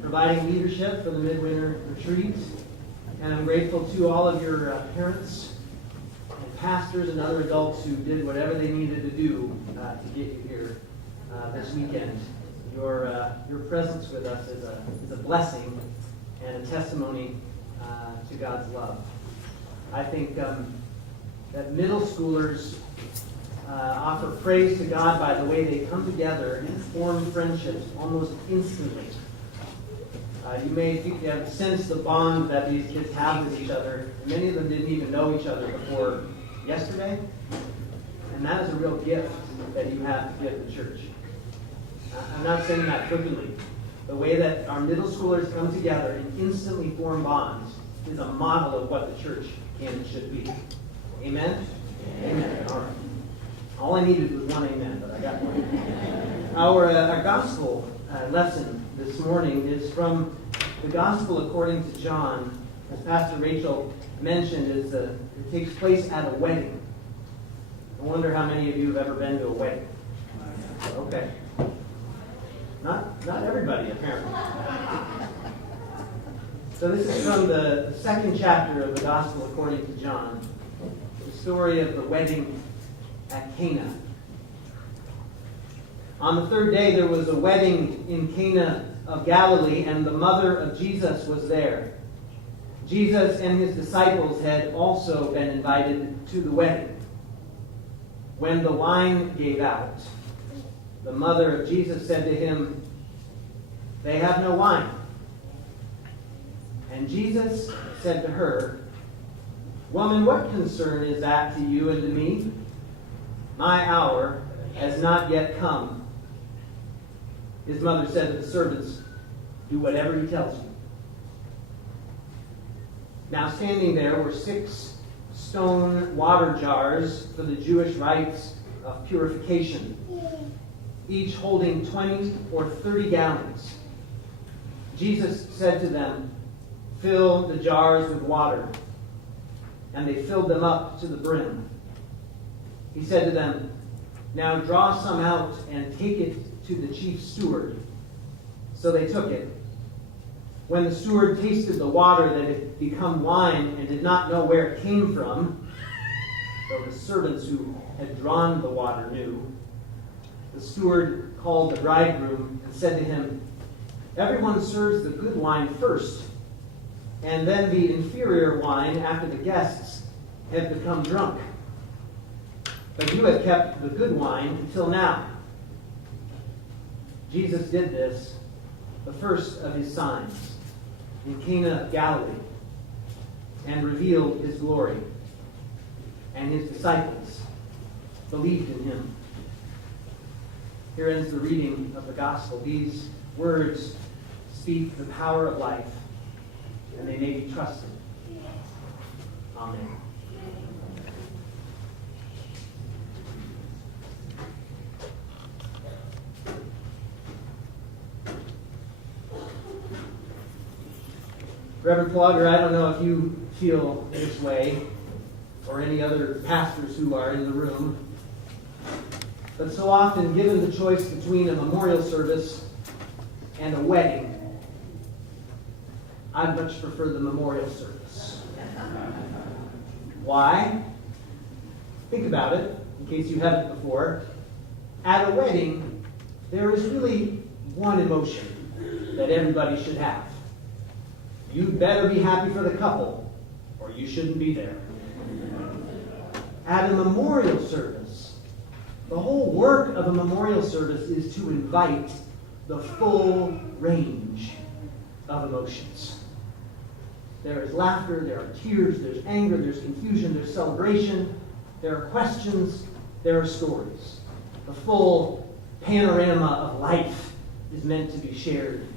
providing leadership for the midwinter retreat. And I'm grateful to all of your parents and pastors and other adults who did whatever they needed to do to get you here this weekend. Your presence with us is a blessing and a testimony to God's love. I think that middle schoolers offer praise to God by the way they come together and form friendships almost instantly. You may have sensed the bond that these kids have with each other. Many of them didn't even know each other before yesterday. And that is a real gift that you have to give the church. I'm not saying that flippantly. The way that our middle schoolers come together and instantly form bonds is a model of what the church can and should be. Amen? Amen. All right. All I needed was one amen, but I got one. Our gospel lesson this morning is from the Gospel according to John. As Pastor Rachel mentioned, it takes place at a wedding. I wonder how many of you have ever been to a wedding. Okay. Not everybody, apparently. So this is from the second chapter of the Gospel according to John, the story of the wedding at Cana. On the third day there was a wedding in Cana of Galilee, and the mother of Jesus was there. Jesus and his disciples had also been invited to the wedding. When the wine gave out, the mother of Jesus said to him, "They have no wine." And Jesus said to her, "Woman, what concern is that to you and to me? My hour has not yet come." His mother said to the servants, "Do whatever he tells you." Now standing there were 6 stone water jars for the Jewish rites of purification, each holding 20 or 30 gallons. Jesus said to them, "Fill the jars with water." And they filled them up to the brim. He said to them, "Now draw some out and take it to the chief steward." So they took it. When the steward tasted the water that had become wine and did not know where it came from, though the servants who had drawn the water knew, the steward called the bridegroom and said to him, "Everyone serves the good wine first, and then the inferior wine after the guests have become drunk. But you have kept the good wine until now." Jesus did this, the first of his signs, in Cana of Galilee, and revealed his glory. And his disciples believed in him. Here ends the reading of the gospel. These words speak the power of life, and they may be trusted. Amen. Reverend Plogger, I don't know if you feel this way, or any other pastors who are in the room, but so often, given the choice between a memorial service and a wedding, I much prefer the memorial service. Why? Think about it, in case you haven't before. At a wedding, there is really one emotion that everybody should have. You'd better be happy for the couple, or you shouldn't be there. At a memorial service, the whole work of a memorial service is to invite the full range of emotions. There is laughter, there are tears, there's anger, there's confusion, there's celebration, there are questions, there are stories. The full panorama of life is meant to be shared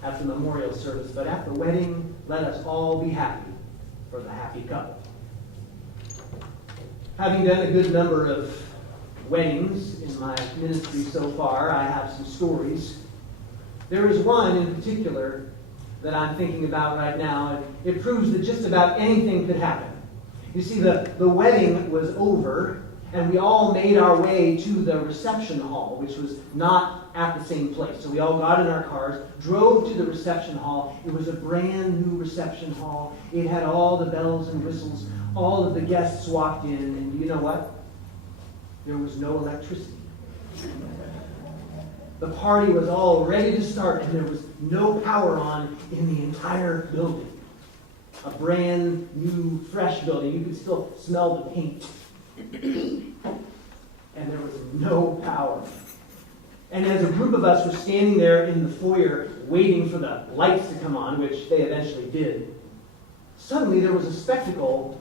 at the memorial service, but at the wedding, let us all be happy for the happy couple. Having done a good number of weddings in my ministry so far, I have some stories. There is one in particular that I'm thinking about right now, and it proves that just about anything could happen. You see, the wedding was over, And we all made our way to the reception hall, which was not at the same place. So we all got in our cars, drove to the reception hall. It was a brand new reception hall. It had all the bells and whistles. All of the guests walked in, and you know what? There was no electricity. The party was all ready to start, and there was no power on in the entire building. A brand new, fresh building. You could still smell the paint. And there was no power. And as a group of us were standing there in the foyer waiting for the lights to come on, which they eventually did, suddenly there was a spectacle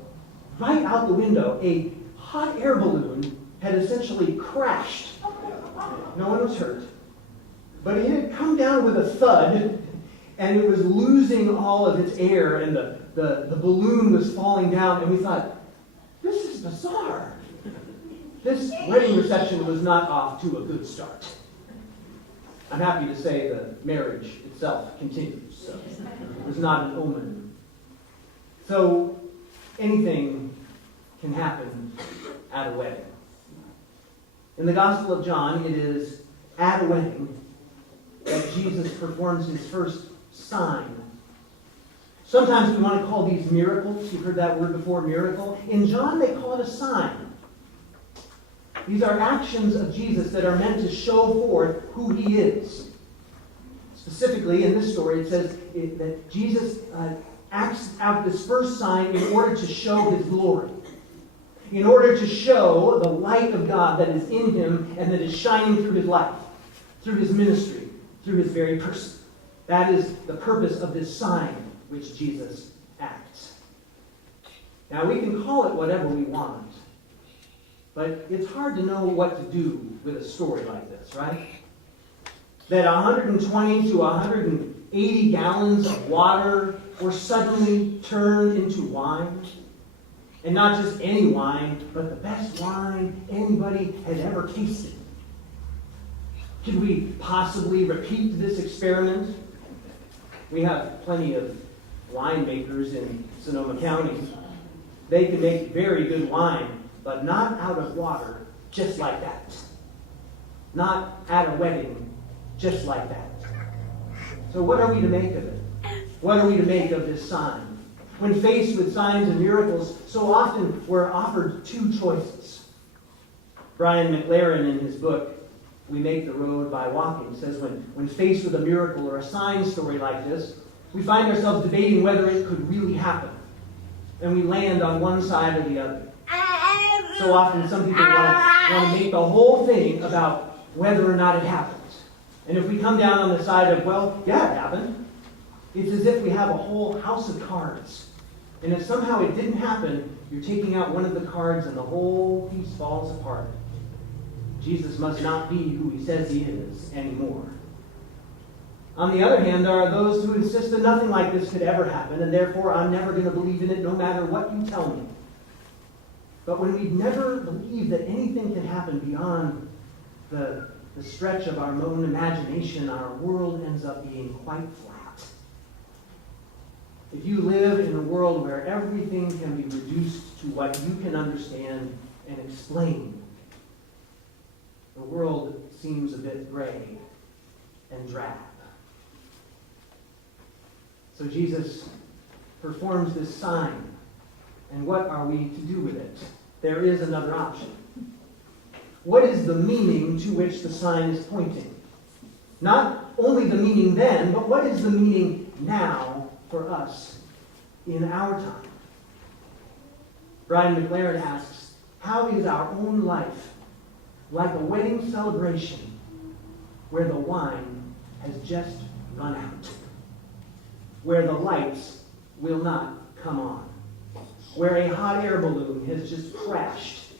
right out the window. A hot air balloon had essentially crashed. No one was hurt. But it had come down with a thud, and it was losing all of its air, and the balloon was falling down, and we thought, this is bizarre. This wedding reception was not off to a good start. I'm happy to say the marriage itself continues, so it was not an omen. So anything can happen at a wedding. In the Gospel of John, it is at a wedding that Jesus performs his first sign. Sometimes we want to call these miracles. You've heard that word before, miracle. In John, they call it a sign. These are actions of Jesus that are meant to show forth who he is. Specifically, in this story, it says that Jesus acts out this first sign in order to show his glory. In order to show the light of God that is in him and that is shining through his life, through his ministry, through his very person. That is the purpose of this sign which Jesus acts. Now, we can call it whatever we want, but it's hard to know what to do with a story like this, right? That 120 to 180 gallons of water were suddenly turned into wine. And not just any wine, but the best wine anybody had ever tasted. Could we possibly repeat this experiment? We have plenty of winemakers in Sonoma County. They can make very good wine, but not out of water, just like that. Not at a wedding, just like that. So what are we to make of it? What are we to make of this sign? When faced with signs and miracles, so often we're offered two choices. Brian McLaren, in his book, We Make the Road by Walking, says when faced with a miracle or a sign story like this, we find ourselves debating whether it could really happen. And we land on one side or the other. So often some people want to make the whole thing about whether or not it happened. And if we come down on the side of, well, yeah, it happened, it's as if we have a whole house of cards. And if somehow it didn't happen, you're taking out one of the cards and the whole piece falls apart. Jesus must not be who he says he is anymore. On the other hand, there are those who insist that nothing like this could ever happen, and therefore I'm never going to believe in it no matter what you tell me. But when we never believe that anything can happen beyond the stretch of our own imagination, our world ends up being quite flat. If you live in a world where everything can be reduced to what you can understand and explain, the world seems a bit gray and drab. So Jesus performs this sign, and what are we to do with it? There is another option. What is the meaning to which the sign is pointing? Not only the meaning then, but what is the meaning now for us in our time? Brian McLaren asks, how is our own life like a wedding celebration where the wine has just run out? Where the lights will not come on? Where a hot air balloon has just crashed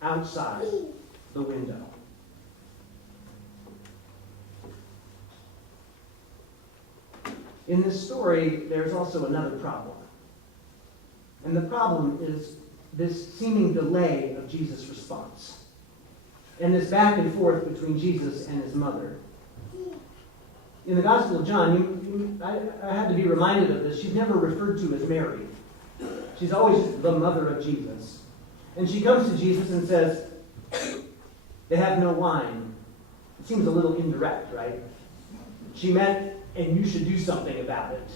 outside the window? In this story, there's also another problem. And the problem is this seeming delay of Jesus' response. And this back and forth between Jesus and his mother. In the Gospel of John, I had to be reminded of this. She's never referred to as Mary. She's always the mother of Jesus. And she comes to Jesus and says, They have no wine. It seems a little indirect, right? She meant, and you should do something about it.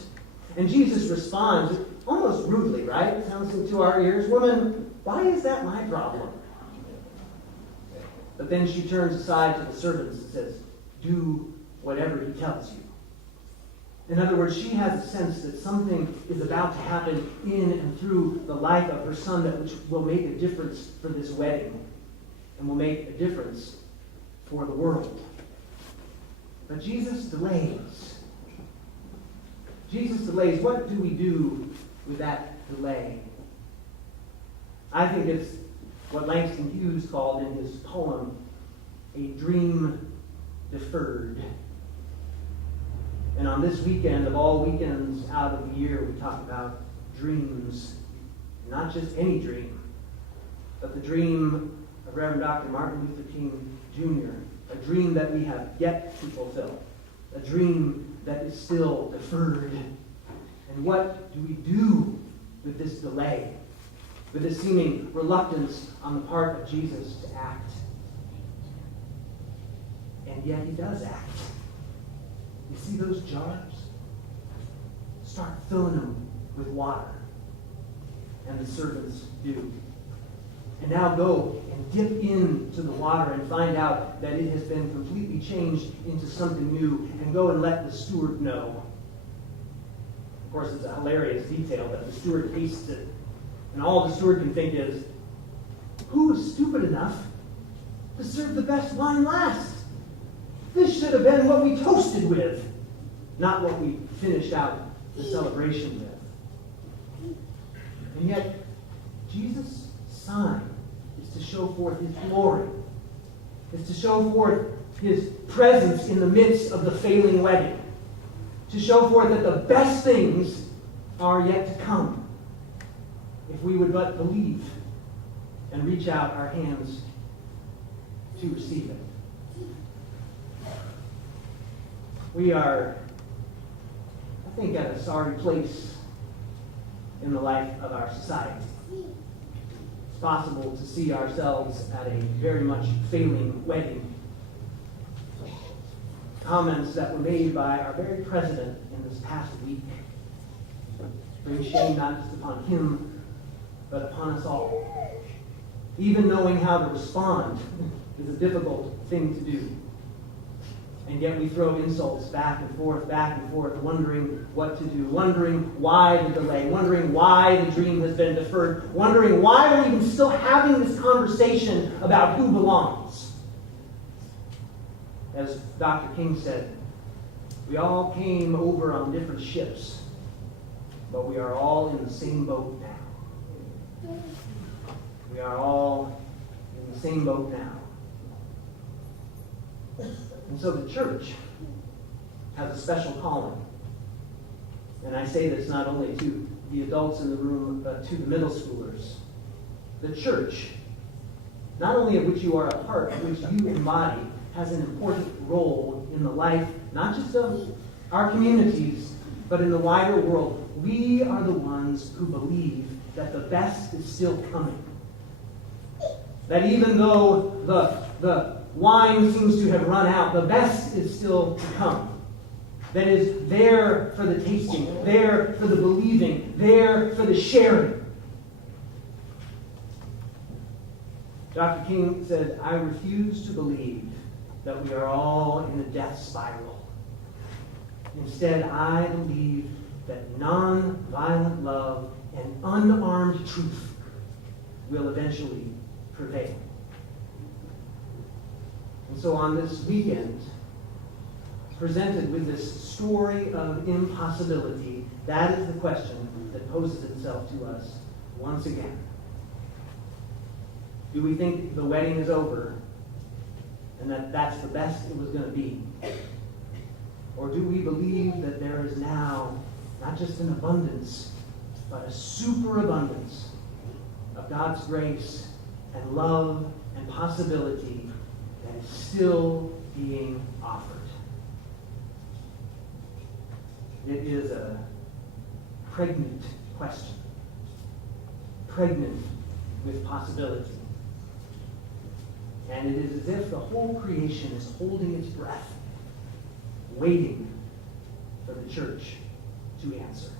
And Jesus responds almost rudely, right? Sounds to our ears. Woman, why is that my problem? But then she turns aside to the servants and says, do whatever he tells you. In other words, she has a sense that something is about to happen in and through the life of her son that which will make a difference for this wedding and will make a difference for the world. But Jesus delays. Jesus delays. What do we do with that delay? I think it's what Langston Hughes called in his poem, a dream deferred. And on this weekend, of all weekends out of the year, we talk about dreams. Not just any dream, but the dream of Reverend Dr. Martin Luther King Jr., a dream that we have yet to fulfill, a dream that is still deferred. And what do we do with this delay, with this seeming reluctance on the part of Jesus to act? And yet he does act. You see those jars? Start filling them with water. And the servants do. And now go and dip into the water and find out that it has been completely changed into something new, and go and let the steward know. Of course, it's a hilarious detail that the steward tastes it. And all the steward can think is, who was stupid enough to serve the best wine last? This should have been what we toasted with, not what we finished out the celebration with. And yet, Jesus' sign is to show forth his glory, is to show forth his presence in the midst of the failing wedding, to show forth that the best things are yet to come, if we would but believe and reach out our hands to receive it. We are, I think, at a sorry place in the life of our society. It's possible to see ourselves at a very much failing wedding. Comments that were made by our very president in this past week bring shame not just upon him, but upon us all. Even knowing how to respond is a difficult thing to do. And yet we throw insults back and forth, wondering what to do, wondering why the delay, wondering why the dream has been deferred, wondering why we're even still having this conversation about who belongs. As Dr. King said, we all came over on different ships, but we are all in the same boat now. We are all in the same boat now. And so the church has a special calling. And I say this not only to the adults in the room, but to the middle schoolers. The church, not only of which you are a part, which you embody, has an important role in the life, not just of our communities, but in the wider world. We are the ones who believe that the best is still coming. That even though the wine seems to have run out, the best is still to come. That is there for the tasting, there for the believing, there for the sharing. Dr. King said, I refuse to believe that we are all in a death spiral. Instead, I believe that non-violent love and unarmed truth will eventually prevail. And so on this weekend, presented with this story of impossibility, that is the question that poses itself to us once again. Do we think the wedding is over and that that's the best it was going to be? Or do we believe that there is now not just an abundance, but a superabundance of God's grace and love and possibility that is still being offered? It is a pregnant question, pregnant with possibility. And it is as if the whole creation is holding its breath, waiting for the church to answer.